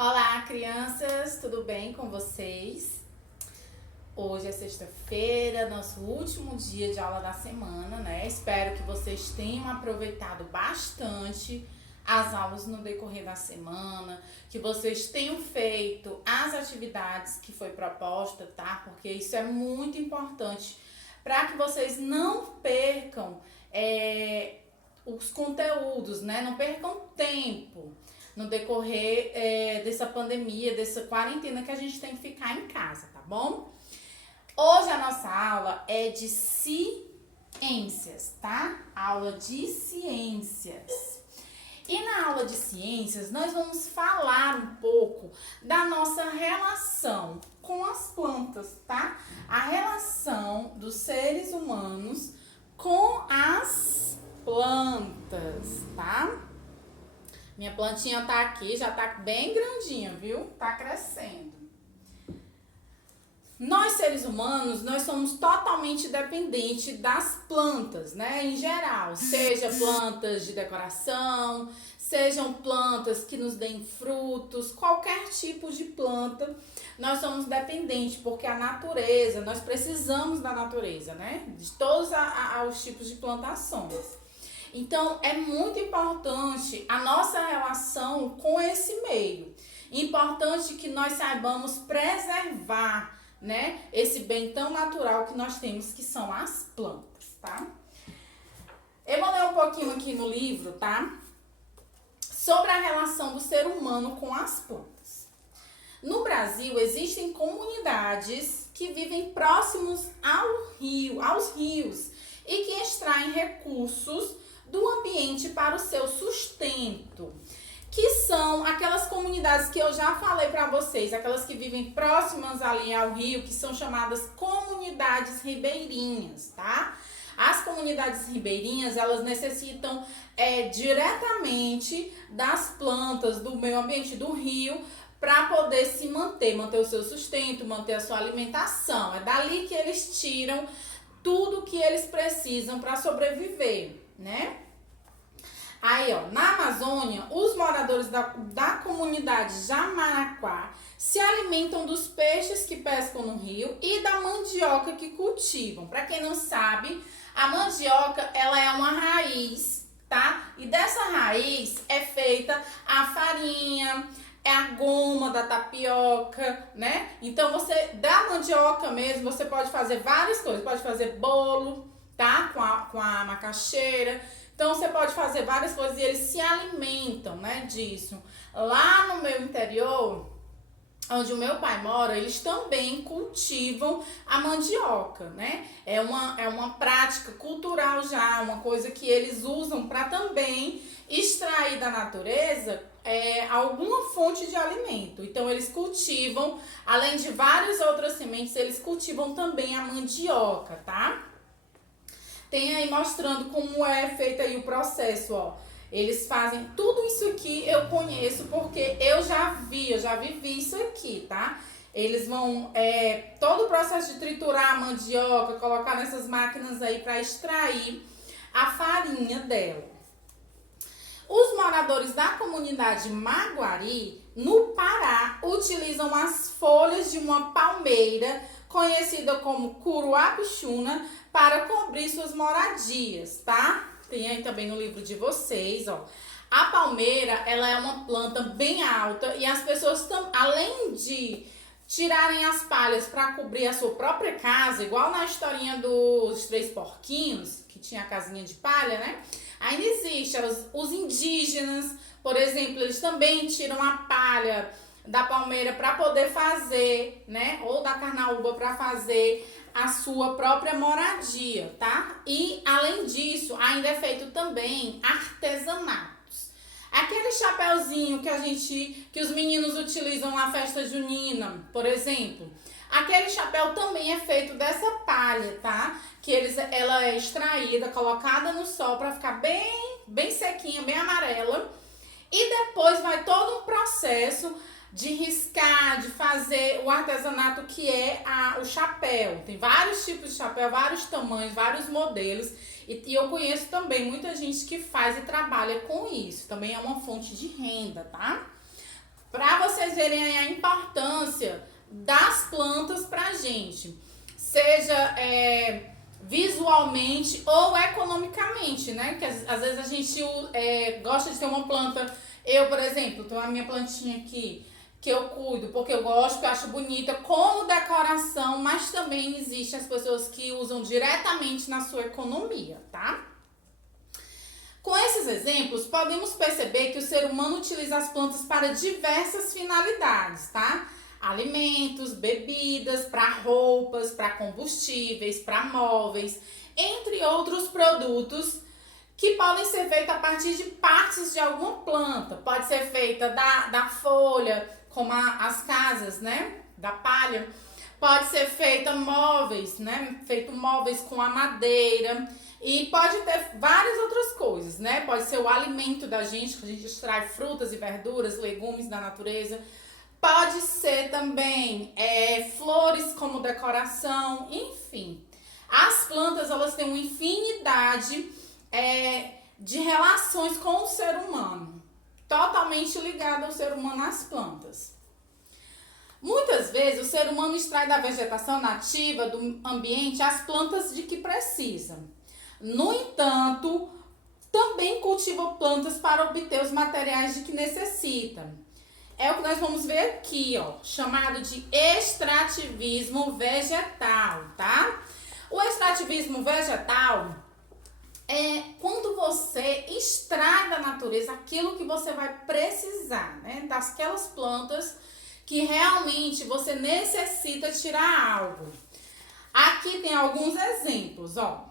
Olá, crianças, tudo bem com vocês? Hoje é sexta-feira, nosso último dia de aula da semana, né? Espero que vocês tenham aproveitado bastante as aulas no decorrer da semana, que vocês tenham feito as atividades que foi proposta, tá? Porque isso é muito importante para que vocês não percam os conteúdos, né? Não percam tempo no decorrer dessa pandemia, dessa quarentena que a gente tem que ficar em casa, tá bom? Hoje a nossa aula é de ciências, tá? Aula de ciências. E na aula de ciências, nós vamos falar um pouco da nossa relação com as plantas, tá? A relação dos seres humanos com as plantas, tá? Minha plantinha tá aqui, já tá bem grandinha, viu? Tá crescendo. Nós, seres humanos, nós somos totalmente dependentes das plantas, né? Em geral, seja plantas de decoração, sejam plantas que nos deem frutos, qualquer tipo de planta, nós somos dependentes, porque a natureza, nós precisamos da natureza, né? De todos os tipos de plantações. Então, é muito importante a nossa relação com esse meio. Importante que nós saibamos preservar, né, esse bem tão natural que nós temos, que são as plantas, tá? Eu vou ler um pouquinho aqui no livro, tá? Sobre a relação do ser humano com as plantas. No Brasil, existem comunidades que vivem próximos aos rios e que extraem recursos do ambiente para o seu sustento, que são aquelas comunidades que eu já falei para vocês, aquelas que vivem próximas ali ao rio, que são chamadas comunidades ribeirinhas, tá? As comunidades ribeirinhas, elas necessitam diretamente das plantas, do meio ambiente, do rio, para poder se manter o seu sustento, manter a sua alimentação. É dali que eles tiram tudo que eles precisam para sobreviver, né? Aí, ó, na Amazônia, os moradores da comunidade Jamaraquá se alimentam dos peixes que pescam no rio e da mandioca que cultivam. Para quem não sabe, a mandioca, ela é uma raiz, tá? E dessa raiz é feita a farinha, é a goma da tapioca, né? Então, da mandioca mesmo, você pode fazer várias coisas. Pode fazer bolo, tá? Com a macaxeira. Então, você pode fazer várias coisas e eles se alimentam, né, disso. Lá no meu interior, onde o meu pai mora, eles também cultivam a mandioca, né? É uma prática cultural já, uma coisa que eles usam para também extrair da natureza alguma fonte de alimento. Então, eles cultivam, além de várias outras sementes, eles cultivam também a mandioca, tá? Tem aí mostrando como é feito aí o processo, ó. Eles fazem tudo isso aqui, eu conheço porque eu já vivi isso aqui, tá? Eles vão, todo o processo de triturar a mandioca, colocar nessas máquinas aí para extrair a farinha dela. Os moradores da comunidade Maguari, no Pará, utilizam as folhas de uma palmeira, conhecida como curuapixuna, para cobrir suas moradias, tá? Tem aí também no livro de vocês, ó. A palmeira, ela é uma planta bem alta e as pessoas, além de tirarem as palhas para cobrir a sua própria casa, igual na historinha dos três porquinhos, que tinha a casinha de palha, né? Ainda existe os indígenas, por exemplo, eles também tiram a palha da palmeira para poder fazer, né? Ou da carnaúba para fazer a sua própria moradia, tá? E além disso, ainda é feito também artesanatos. Aquele chapéuzinho que os meninos utilizam na festa junina, por exemplo. Aquele chapéu também é feito dessa palha, tá? Ela é extraída, colocada no sol para ficar bem sequinha, bem amarela. E depois vai todo um processo de riscar, de fazer o artesanato que é o chapéu. Tem vários tipos de chapéu, vários tamanhos, vários modelos. E eu conheço também muita gente que faz e trabalha com isso. Também é uma fonte de renda, tá? para vocês verem aí a importância das plantas pra gente, seja visualmente ou economicamente, né? Que às vezes a gente gosta de ter uma planta. Eu, por exemplo, tenho a minha plantinha aqui que eu cuido porque eu gosto, que eu acho bonita como decoração, mas também existem as pessoas que usam diretamente na sua economia, tá? Com esses exemplos, podemos perceber que o ser humano utiliza as plantas para diversas finalidades, tá? Alimentos, bebidas, para roupas, para combustíveis, para móveis, entre outros produtos que podem ser feitos a partir de partes de alguma planta. Pode ser feita da folha, como as casas, né? Da palha. Pode ser feita móveis, né? Feito móveis com a madeira. E pode ter várias outras coisas, né? Pode ser o alimento da gente, que a gente extrai frutas e verduras, legumes da natureza. Pode ser também flores como decoração, enfim. As plantas, elas têm uma infinidade de relações com o ser humano. Totalmente ligada ao ser humano às plantas. Muitas vezes o ser humano extrai da vegetação nativa do ambiente as plantas de que precisa. No entanto, também cultiva plantas para obter os materiais de que necessita. É o que nós vamos ver aqui, ó, chamado de extrativismo vegetal, tá? O extrativismo vegetal é quando você extrai da natureza aquilo que você vai precisar, né? Daquelas plantas que realmente você necessita tirar algo. Aqui tem alguns exemplos, ó.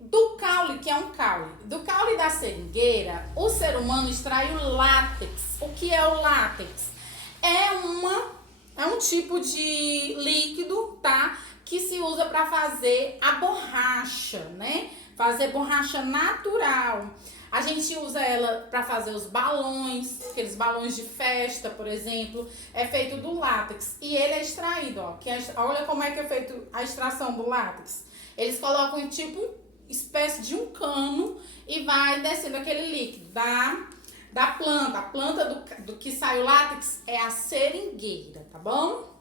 Do caule, que é um caule. Do caule da seringueira, o ser humano extrai o látex. O que é o látex? É um tipo de líquido, tá? Que se usa para fazer a borracha, né? Fazer borracha natural. A gente usa ela para fazer os balões, aqueles balões de festa, por exemplo, é feito do látex. E ele é extraído, ó. Olha como é que é feito a extração do látex. Eles colocam tipo espécie de um cano e vai descendo aquele líquido da planta. A planta do que sai o látex é a seringueira, tá bom?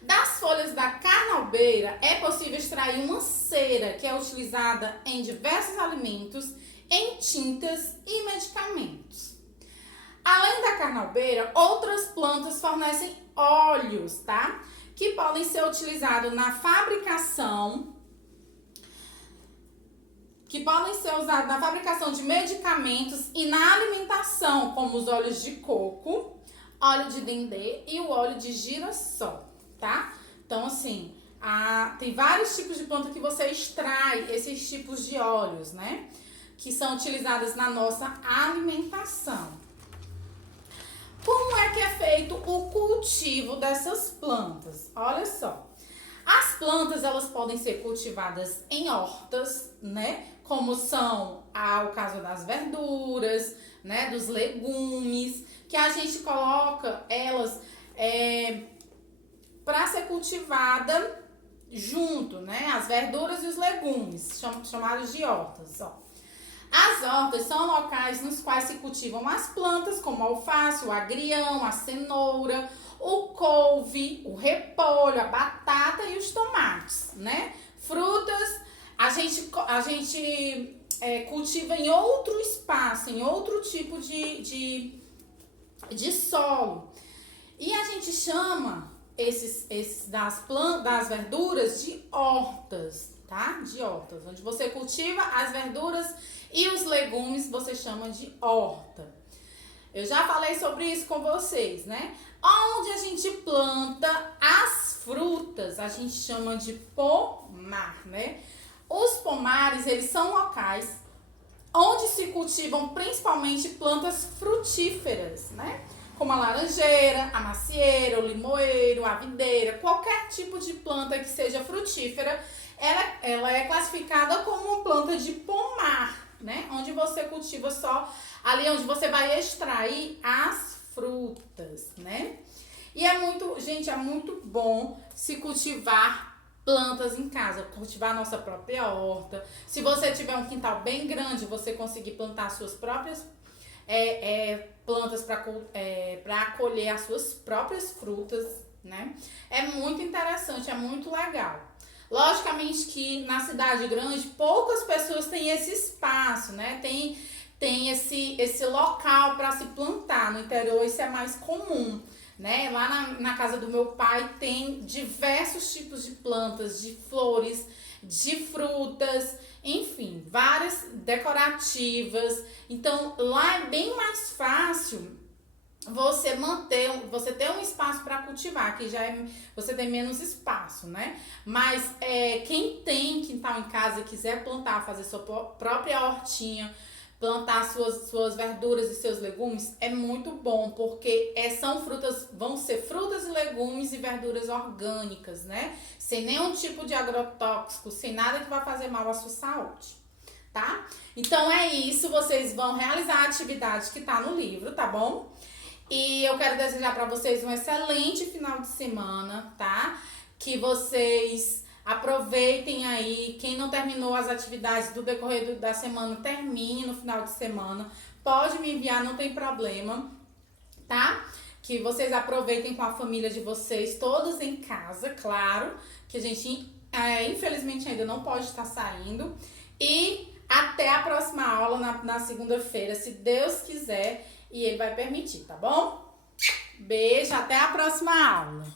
Das folhas da carnaubeira é possível extrair uma cera que é utilizada em diversos alimentos, em tintas e medicamentos. Além da carnaubeira, outras plantas fornecem óleos, tá? Que podem ser utilizados na fabricação, de medicamentos e na alimentação, como os óleos de coco, óleo de dendê e o óleo de girassol, tá? Então, assim, tem vários tipos de planta que você extrai esses tipos de óleos, né? Que são utilizadas na nossa alimentação. Como é que é feito o cultivo dessas plantas? Olha só. As plantas, elas podem ser cultivadas em hortas, né? Como são o caso das verduras, né? Dos legumes, que a gente coloca elas para ser cultivada junto, né? As verduras e os legumes, chamados de hortas, ó. As hortas são locais nos quais se cultivam as plantas, como o alface, o agrião, a cenoura, o couve, o repolho, a batata e os tomates, né? Frutas, a gente cultiva em outro espaço, em outro tipo de solo. E a gente chama esses das verduras de hortas, tá? De hortas, onde você cultiva as verduras e os legumes, você chama de horta. Eu já falei sobre isso com vocês, né? Onde a gente planta as frutas, a gente chama de pomar, né? Os pomares, eles são locais onde se cultivam principalmente plantas frutíferas, né? Como a laranjeira, a macieira, o limoeiro, a videira, qualquer tipo de planta que seja frutífera, ela é classificada como uma planta de pomar, né? Onde você cultiva só ali onde você vai extrair as frutas, né? E é muito bom se cultivar plantas em casa, cultivar a nossa própria horta. Se você tiver um quintal bem grande, você conseguir plantar suas próprias plantas para colher as suas próprias frutas, né? É muito interessante, é muito legal. Logicamente que na cidade grande poucas pessoas têm esse espaço, né? Tem esse local para se plantar. No interior isso é mais comum, né? Lá na casa do meu pai tem diversos tipos de plantas, de flores, de frutas, enfim, várias decorativas. Então lá é bem mais fácil você ter um espaço para cultivar, que já você tem menos espaço, né? Mas quem tem quintal em casa e quiser plantar, fazer sua própria hortinha, plantar suas verduras e seus legumes, é muito bom, porque vão ser frutas e legumes e verduras orgânicas, né? Sem nenhum tipo de agrotóxico, sem nada que vai fazer mal à sua saúde, tá? Então é isso, vocês vão realizar a atividade que tá no livro, tá bom? E eu quero desejar para vocês um excelente final de semana, tá? Que vocês aproveitem aí. Quem não terminou as atividades do decorrer da semana, termine no final de semana. Pode me enviar, não tem problema, tá? Que vocês aproveitem com a família de vocês, todos em casa, claro. Que a gente, infelizmente, ainda não pode estar saindo. E até a próxima aula na segunda-feira, se Deus quiser. E ele vai permitir, tá bom? Beijo, até a próxima aula.